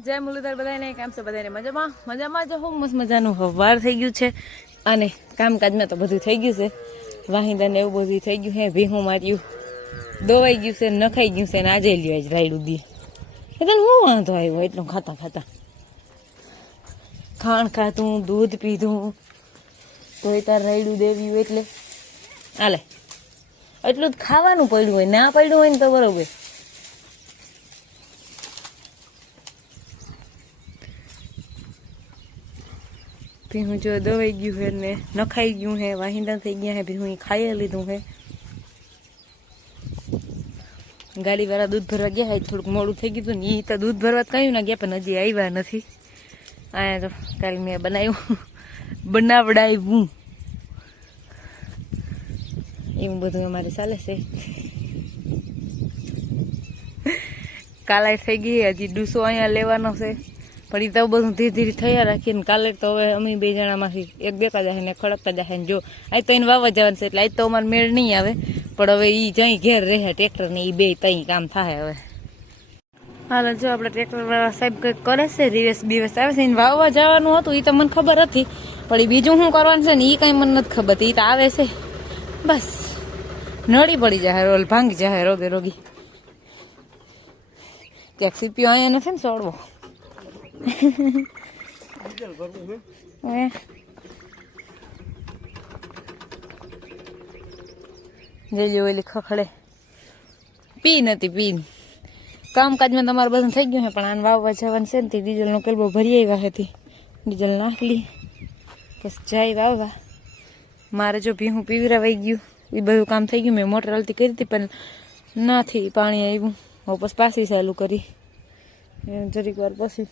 જય મુરલીધર બધાને કેમ છે બધાને મજામાં મજામાં જો હું મસ્ત મજાનું હવાર થઈ ગયું છે અને કામકાજમાં તો બધું થઈ ગયું છે વાહિંદા ને એવું બધું થઈ ગયું છે ભીહું માર્યું દોવાઈ ગયું છે નખાઈ ગયું છે ને આજે લ્યો આજ રાયડું દી એટલે હું વાંધો આવ્યો એટલું ખાતા ખાતા ખાણ ખાતું દૂધ પીધું તો તાર રાયડું દેવી એટલે હાલે એટલું જ ખાવાનું પડ્યું હોય ના પડ્યું હોય ને તો બરોબર ભીહું જો દવાઈ ગયું છે ને નખાઈ ગયું છે વાહિંદા થઈ ગયા છે ભીહું ખાઈ લીધું છે ગાડી વાળા દૂધ ભરવા ગયા હોય થોડુંક મોડું થઈ ગયું ને એ તો દૂધ ભરવા કહ્યું ના ગયા પણ હજી આવ્યા નથી અહીંયા તો કાલે મેં બનાવડાવ્યું એવું બધું અમારે ચાલે છે કાલે થઈ ગઈ હજી ડૂસો અહીંયા લેવાનો છે પણ એ તો બધું ધીરે ધીરે થયા રાખીને કાલે તો હવે અમે બે જણામાંથી એક દેખા જાય ને ખડકતા જાય ને જો આજ તો એને વાવવા જવાનું છે એટલે આજ તો અમારે મેળ નહીં આવે પણ હવે એ જઈ ઘેર રહે ટ્રેક્ટર ને એ બે તઈ કામ થાય હવે હાલ જો આપણે ટ્રેક્ટર વાળા સાહેબ કંઈક કરે છે રિવેસ બીવેસ આવે છે એને વાવવા જવાનું હતું એ તો મને ખબર હતી પણ એ બીજું શું કરવાનું છે ને એ કાંઈ મને નથી ખબર એ તો આવે છે બસ નડી પડી જાય રોલ ભાંગી જાય રોગે રોગી ક્યાંક સીપીઓ અહીંયા નથી ને સોડવો જજો ઓલી ખખડે પી નથી પી કામકાજમાં તમારે બધું થઈ ગયું છે પણ આને વાવવા જવાનું છે ને તે ડીઝલનો કેલબો ભરી આવ્યા હતી ડીઝલ નાખલી કે જાય વાવવા મારે જો ભીહું પીવરાવાઈ ગયું એ બધું કામ થઈ ગયું મેં મોટર હલતી કરી હતી પણ નથી પાણી આવ્યું હું પછી પાછી ચાલુ કરી જરીક વાર પછી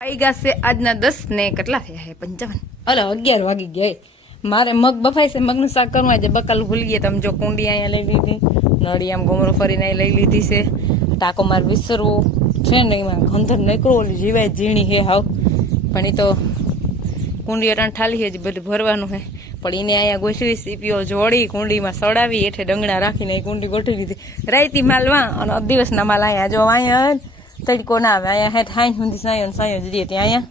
આવી ગયા છે આજના 10 ને કેટલા થયા છે 55 અલે 11 વાગી ગયા મારે મગ બફાય છે મગનું શાક કરવું આજે બકાલું ભૂલી ગયા તમે જો કુંડી અહીંયા લઈ લીધી નળી આમ ગોમરો ફરીને લઈ લીધી છે ટાંકો મારે વિસરવો છે ને એમાં ગંધર નીકળો ઓલી જીવાય ઝીણી હે હાવ પણ એ તો કુંડી અટાણ ઠાલી હજી બધું ભરવાનું છે પણ એને અહીંયા ગોઠવી સીપીઓ જોડી કુંડીમાં સડાવી એઠે ડંગણા રાખીને એ કુંડી ગોઠવી દીધી રાઈતી માલવા અને દિવસના માલ અહીંયા જો અહીંયા તડકો ના આવે અહીંયા હેઠ હાઈ સુધી સાયો જ રહીએ ત્યાં અહીંયા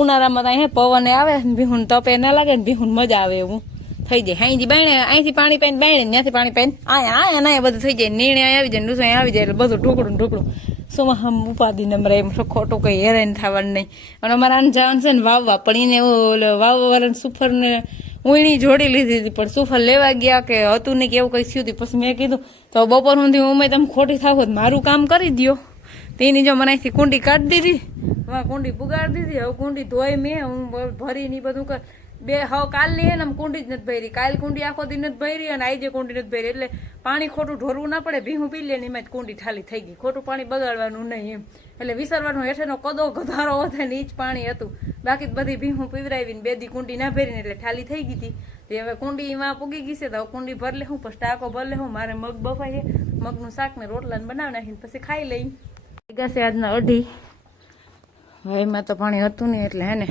ઉનાળામાં તો અહીંયા પવન આવે ભીહુન તપે ના લાગે ને ભીહુન મજા આવે એવું થઈ જાય હાઈથી બાયણે અહીંથી પાણી પાઈને બાયણે ત્યાંથી પાણી પાઈને અહીંયા ના બધું થઈ જાય નીણે આવી જાય ડૂસો આવી જાય એટલે બધું ઢોકળું સોમાં હમ ઉપાધિ નમરે એમ ખોટું કઈ હેરાન થવાનું નહીં અને અમારે આને જવાનું છે ને વાવવા પણ એને વાવવાવાળાને સુફર ને ઉણી જોડી લીધી હતી પણ સુફર લેવા ગયા કે હતું નહીં કે એવું કઈ થયું હતું પછી મેં કીધું તો બપોર સુધી હું તમે ખોટી થાવ મારું કામ કરી દો તેની જો મને અહીંથી કુંડી કાઢી દીધી હવે કુંડી પુગાડી દીધી હવે કુંડી ધોઈ મેં હું ભરીને બધું કર બે હવે કાલની હે ને કુંડી જ નથી ભરી કાલ કુંડી આખો દી નથી ભરી અને આજે કુંડી નથી ભરી એટલે પાણી ખોટું ઢોરવું ના પડે ભીહું પી લે ને એમાં જ કુંડી ઠાલી થઈ ગઈ ખોટું પાણી બગાડવાનું નહીં એમ એટલે વિસરવાનું હેઠેનો કદો ગધારો વધે ને એ જ પાણી હતું બાકી બધી ભીહું પીવરાવીને બે દી કુંડી ના ભરીને એટલે ઠાલી થઈ ગઈ હતી તે હવે કુંડીમાં પૂગી ગઈ છે તો કુંડી ભર લે હું પછી ટાંકો ભર લે હું મારે મગ બફાય છે મગનું શાક ને રોટલાને બનાવી નાખીને પછી ખાઈ લઈ ગયા આજના 2:30 હવે એમાં તો પાણી હતું નહીં એટલે હે ને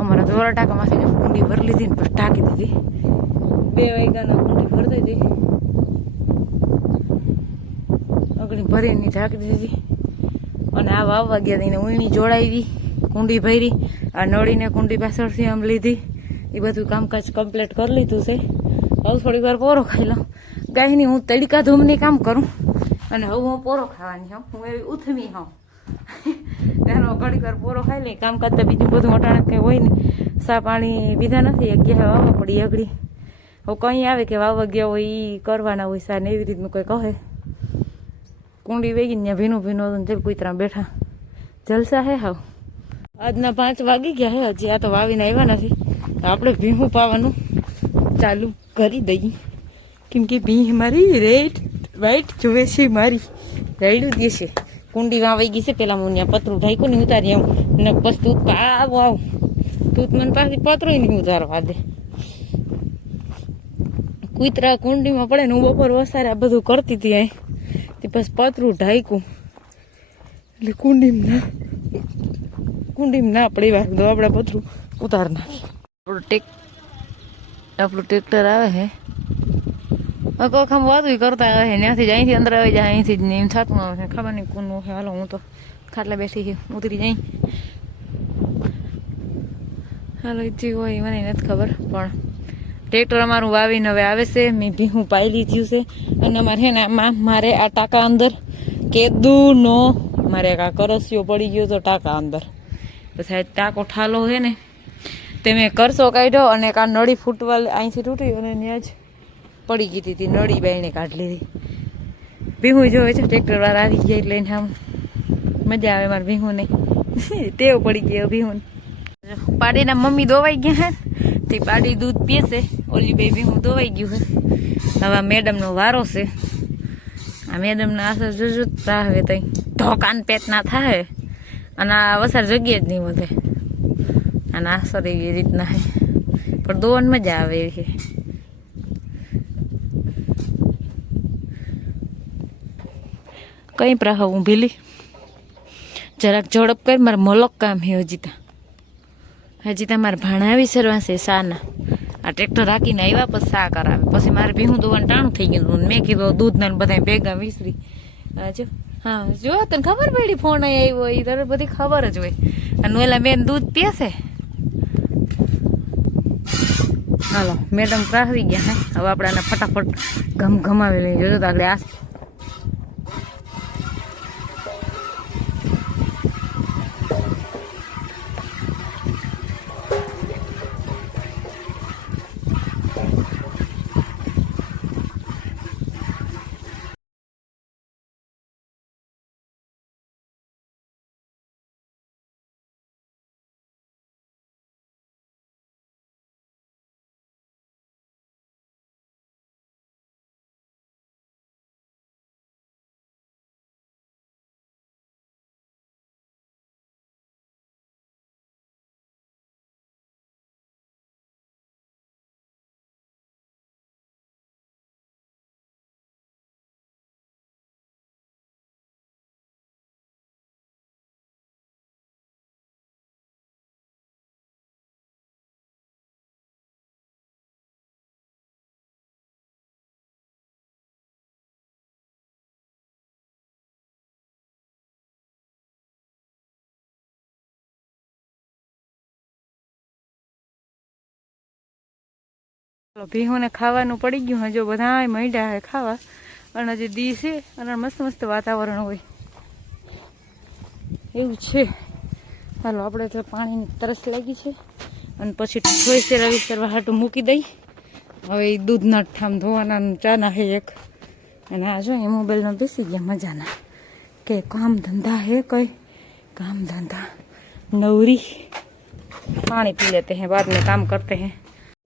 અમારા ધોરા ટાંકામાંથી કુંડી ભરી લીધી ને પછી ટાંકી દીધી 2 વાગ્યાના કુંડી ભરતી હતી અગણી ભરીને ઢાંકી દીધી અને આ વાવવા ગયા એને ઉણી જોડાવી કુંડી ભરી આ નળીને કુંડી પાછળથી આમ લીધી એ બધું કામકાજ કમ્પ્લીટ કરી લીધું છે હવે થોડીક વાર પોરો ખાઈ લઉં ગાયની હું તડકા ધૂમની કામ કરું અને હવે હું પોરો ખાવાની હોઉં હું એવી ઉથમી હોઉં એનો ઘડીક વાર પોરો ખાઈ લઈ કામ કરતા બીજું બધું અટાણે કંઈ હોય ને સા પાણી પીધા નથી ગયા વાવવા પડી અઘડી હવે કંઈ આવે કે વાવવા ગયા હોય એ કરવાના હોય સા ને એવી રીતનું કંઈ કહે કુંડી વેગી ત્યાં ભીનું હતું જલ કુતરા બેઠા જલસા હે હાવ આજના 5 વાગી ગયા હે હજી આ તો વાવીને આવ્યા નથી આપણે ભીહું પાવાનું ચાલુ કરી દઈએ કેમ કે ભીહ મારી રેડ વાઈટ જોવે છે મારી રાયડું દેશે કુંડી વાવાઈ ગઈ છે પેલા હું ત્યાં પતરું ઢાંક્યું ને ઉતારી આવું ને પછી તું આવ તું મને પાછી પતરું નહીં ઉતારવા દે કુતરા કુંડીમાં પડે ને હું બપોર વસારે આ બધું કરતી હતી અહીં તે પછી પતરું ઢાંક્યું એટલે કુંડીમાં ના પડે વાર દો આપણે પતરું ઉતાર નાખી આપણું ટ્રેક્ટર આવે હે કોખામ વાતું કરતા આવે છે ત્યાંથી જ અહીંથી અંદર આવી જાય અહીંથી જ ને એમ થતું આવે છે ખબર નહીં કોનું છે હાલો હું તો ખાટલે બેઠી છે ઉતરી જાય હાલો ઈચ્છી હોય મને નથી ખબર પણ ટ્રેક્ટર અમારું વાવીને હવે આવે છે મેં ભીહું પાઈ લીધું છે અને અમારે છે ને આમાં મારે આ ટાંકા અંદર કેદુનો મારે આ કરસિયો પડી ગયો તો ટાંકા અંદર પછી ટાંકો ઠાલો છે ને તે મેં કરસો કાઢ્યો અને આ નળી ફૂટવા અહીંથી તૂટી અને ત્યાં જ પડી ગઈ હતી નળી બાઈને કાઢી લીધી ભીહું જોવે છે ટ્રેક્ટર વાળા આવી ગયા એટલે આમ મજા આવે મારે ભીહું નહીં ટેવ પડી ગયો ભીહું પાડીના મમ્મી દોવાઈ ગયા હે તે પાડી દૂધ પીશે ઓલી બે ભીહું દોવાઈ ગયું હે હવે મેડમનો વારો છે આ મેડમના આસર જોજો હવે તઈ ધોકાન પેટ ના થાય અને આ વસાર જગ્યા જ નહીં વધે અને આસર એવી રીતના હે પણ દોવાની મજા આવે એવી છે કઈ પ્રાહ હું ભીલી જરાક ઝડપ કરી મારે મલક કામ હે હજી મારે ભાણા વિસરવા છે સાના આ ટ્રેક્ટર રાખીને આવ્યા પછી સા કરાવે પછી મારે ભીહું દોવાનું ટાણું થઈ ગયું મેં કીધું દૂધ ને બધા ભેગા વિસરી જો હા જો તને ખબર પડી ફોન આવ્યો એ તને બધી ખબર જ હોય અને ઓલા બેન દૂધ પીશે હાલો મેડમ પ્રાહવી ગયા હે હવે આપણે આને ફટાફટ ઘમાવી લઈએ જોજો તો આગળ આ ભીહોને ખાવાનું પડી ગયું હજુ બધા મહિડા હે ખાવા અને હજી દી છે અને મસ્ત મસ્ત વાતાવરણ હોય એવું છે હાલો આપણે તો પાણીની તરસ લાગી છે અને પછી થોડી સેરા વિસ્તારવા હાટું મૂકી દઈ હવે એ દૂધના ઠામ ધોવાના ચાના હે એક અને આ જો એ મોબાઈલમાં બેસી ગયા મજાના કે કામ ધંધા હે કઈ કામ ધંધા નવરી પાણી પી લેતે હે बाद में काम करते हैं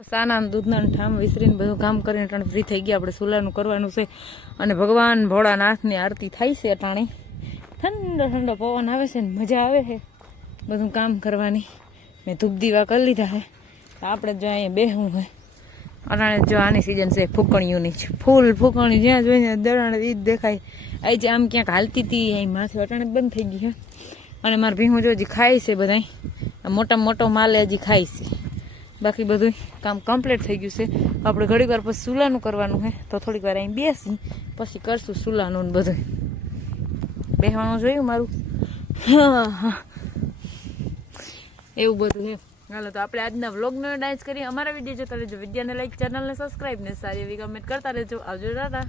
સાના દૂધના ઠામ વિસરીને બધું કામ કરીને અટાણે ફ્રી થઈ ગયા આપણે સુલાનું કરવાનું છે અને ભગવાન ભોળાનાથની આરતી થાય છે અટાણે ઠંડો ઠંડો પવન આવે છે ને મજા આવે છે બધું કામ કરવાની મેં ધૂપ દીવા કરી લીધા છે આપણે જો અહીંયા બેહું હોય અટાણે જો આની સિઝન છે ફૂકણીઓની જ ફૂલ ફૂકણી જ્યાં જોઈને દરાણે ઈ જ દેખાય આજે આમ ક્યાંક હાલતી હતી અહીં માથે અટાણે બંધ થઈ ગઈ અને મારે ભીહું જો હજી ખાય છે બધા મોટા મોટો માલે હજી ખાય છે બાકી બધું કામ કમ્પ્લીટ થઈ ગયું છે આપણે ઘડીક વાર પછી સુલાનું કરવાનું છે તો થોડીક વાર અહીં બેસી પછી કરશું સુલાનું ને બધું બેસવાનું જોયું મારું હા એવું બધું છે હાલો તો આપણે આજના વ્લોગનો ડાન્સ કરીએ અમારા વિડીયો જોતા રહેજો વિડીયોને લાઈક ચેનલને સબસ્ક્રાઈબ ને સારી એવી કમેન્ટ કરતા રહેજો આવજો દાદા